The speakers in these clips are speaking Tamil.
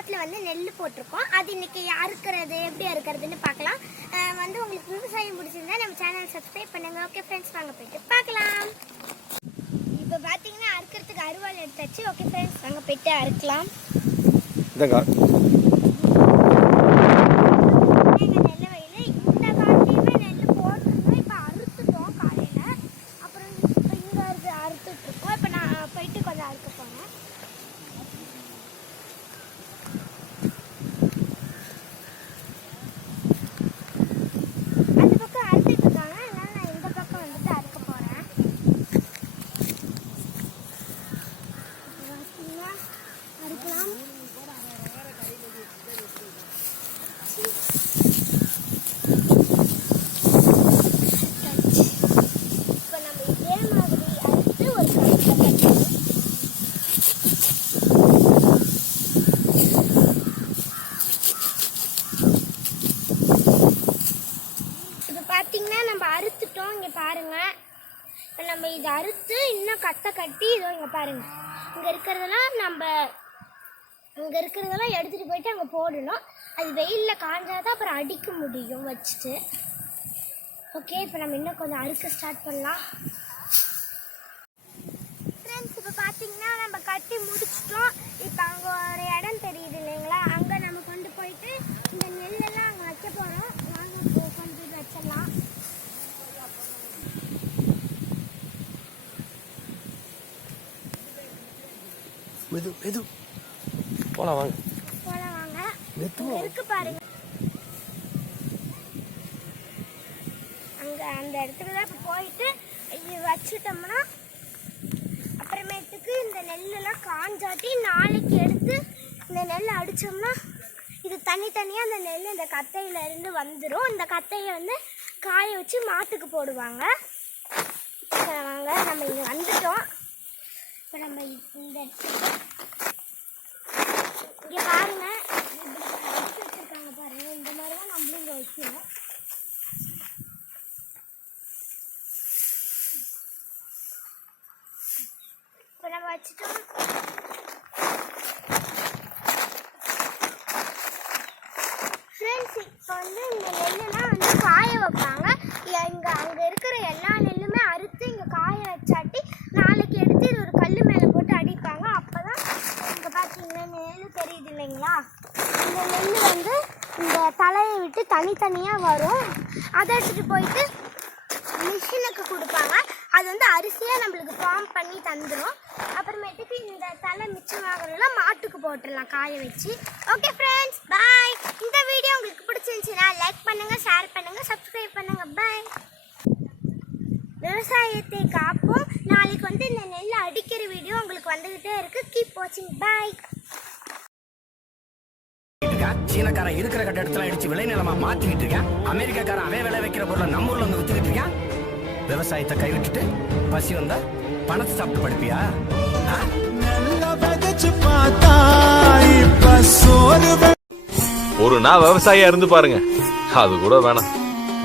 காட்டில் வந்து நெல் போட்டிருக்கோம். அது இன்னைக்கு அறுக்கிறது எப்படி அறுக்கிறதுன்னு பார்க்கலாம். அஹ் வந்து உங்களுக்கு விவசாயம் பிடிச்சிருந்தா நம்ம சேனல் சப்ஸ்கிரைப் பண்ணுங்க. ஓகே ஃப்ரெண்ட்ஸ் வாங்க போயிட்டு பார்க்கலாம். இப்போ பார்த்தீங்கன்னா அறுக்கிறதுக்கு அருவாள் எடுத்தாச்சு. ஓகே ஃப்ரெண்ட்ஸ் வாங்க போயிட்டு அறுக்கலாம் இதாங்க எங்க நெல்லை வயல்ல இந்த காலத்துலயுமே நெல் போட்டிருந்தோம் இப்போ அறுத்துட்டோம் காலையில அப்புறம் இப்போ இங்க அறுத்து அறுத்துட்டு இருக்கோம் இப்போ நான் போயிட்டு கொஞ்சம் அறுக்க போறேன் அந்த பக்கம் அறுத்துட்டு இருக்காங்க அதனால நான் இந்த பக்கம் வந்துட்டு அறுக்க போறேன் இப்போ பார்த்தீங்கன்னா அறுக்கலாம் இப்போ நம்ம இதே மாதிரி அறுத்து ஒரு கப்பில் கட்டணும் இப்போ பார்த்தீங்கன்னா நம்ம அறுத்துட்டோம். இங்கே பாருங்கள் இப்போ நம்ம இதை அறுத்து இன்னும் கட்டை கட்டி இதோ இங்கே பாருங்கள் இங்கே இருக்கிறதெல்லாம் நம்ம இங்கே இருக்கிறதெல்லாம் எடுத்துகிட்டு போயிட்டு அங்கே போடணும். அது வெயிலில் காஞ்சாதான் அப்புறம் அடிக்க முடியும் வச்சுட்டு. ஓகே இப்போ நம்ம இன்னும் கொஞ்சம் அறுக்க ஸ்டார்ட் பண்ணலாம் ஃப்ரெண்ட்ஸ் இப்போ பார்த்தீங்கன்னா நம்ம கட்டி முடிச்சிட்டோம் இப்போ அங்கே ஒரு இடம் தெரியுது இல்லைங்களா அங்கே நம்ம கொண்டு போயிட்டு இந்த நெல்லெல்லாம் அங்கே வைக்க போகிறோம் வாங்க இப்போ கொண்டு போய் வச்சிடலாம் மெது மெது. போலாம் வாங்க. போகலாம் வாங்க. மெதுவா. இருக்கு பாருங்க. அங்கே அந்த இடத்துல தான் போயிட்டு இது வச்சுட்டோம்னா அப்புறமேட்டுக்கு இந்த நெல்லெல்லாம் காஞ்சாட்டி நாளைக்கு எடுத்து இந்த நெல் அடித்தோம்னா இது தனித்தனியாக அந்த நெல் இந்த கத்தையில இருந்து வந்துடும் இந்த கத்தையை வந்து காய வச்சு மாட்டுக்கு போடுவாங்க. வாங்க நம்ம இங்கே வந்துட்டோம். இப்போ நம்ம இந்த இங்கே பாருங்க. வச்சுருக்காங்க வச்சிருக்காங்க பாருங்க இந்த மாதிரி தான் நம்மளும் இங்கே வைக்கணும். இப்போ நம்ம வச்சுட்டோம் ஃப்ரெண்ட்ஸ் இப்போ வந்து இந்த நெல்லுலாம் வந்து காய வைப்பாங்க இங்கே அங்கே இருக்கிற எல்லா நெல்லுமே அறுத்து இங்கே காய வச்சாட்டி நாளைக்கு எடுத்து இது ஒரு கல் மேலே போட்டு அடிப்பாங்க அப்போ தான் இங்கே பார்த்தீங்கன்னா நெல் தெரியுது இல்லைங்களா இந்த நெல் வந்து இந்த தலையை விட்டு தனித்தனியாக வரும். அதை எடுத்துகிட்டு போயிட்டு மிஷினுக்கு கொடுப்பாங்க. அது வந்து அரிசியாக நம்மளுக்கு ஃபார்ம் பண்ணி தந்துடும் அப்புறமேட்டுக்கு இந்த தலை மிச்சமாகலாம் மாட்டுக்கு போட்டுடலாம் காய வச்சு. ஓகே ஃப்ரெண்ட்ஸ் பாய் இந்த வீடியோ உங்களுக்கு பிடிச்சிருந்துச்சுன்னா லைக் பண்ணுங்கள் ஷேர் பண்ணுங்கள் சப்ஸ்கிரைப் பண்ணுங்கள் பாய் விவசாயத்தை காப்போம். நாளைக்கு வந்து இந்த நெல் அடிக்கிற வீடியோ உங்களுக்கு வந்துக்கிட்டே இருக்குது கீப் வாட்சிங் பாய் இருக்கேன். சீனக்காரன் இருக்கிற கட்டடத்துல இடிச்சு விளைநிலமா மாத்திக்கிட்டு இருக்கேன். அமெரிக்காக்காரன் அவன் விளை வைக்கிற பொருளை நம்ம ஊர்ல வந்து வித்துக்கிட்டு இருக்கேன். விவசாயத்தை கைவிட்டுட்டு பசி வந்தா பணத்தை சாப்பிட்டு படிப்பியா? ஒரு நாள் விவசாயியா இருந்து பாருங்க. அது கூட வேணாம்.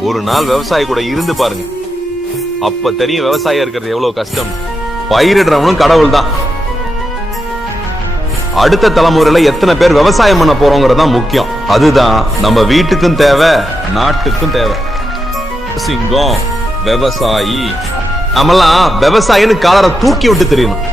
ஒரு நாள் விவசாயி கூட இருந்து பாருங்க. அப்ப தெரியும் விவசாயியா இருக்கிறது எவ்வளவு கஷ்டம். பயிரிடுறவனும் கடவுள் தான் அடுத்த தலைமுறையில எத்தனை பேர் விவசாயம் பண்ண போறோங்கிறது தான் முக்கியம். அதுதான் நம்ம வீட்டுக்கும் தேவை நாட்டுக்கும் தேவை. சிங்கம் விவசாயி. நம்மலாம் விவசாயின்னு காலரை தூக்கி விட்டு தெரியணும்.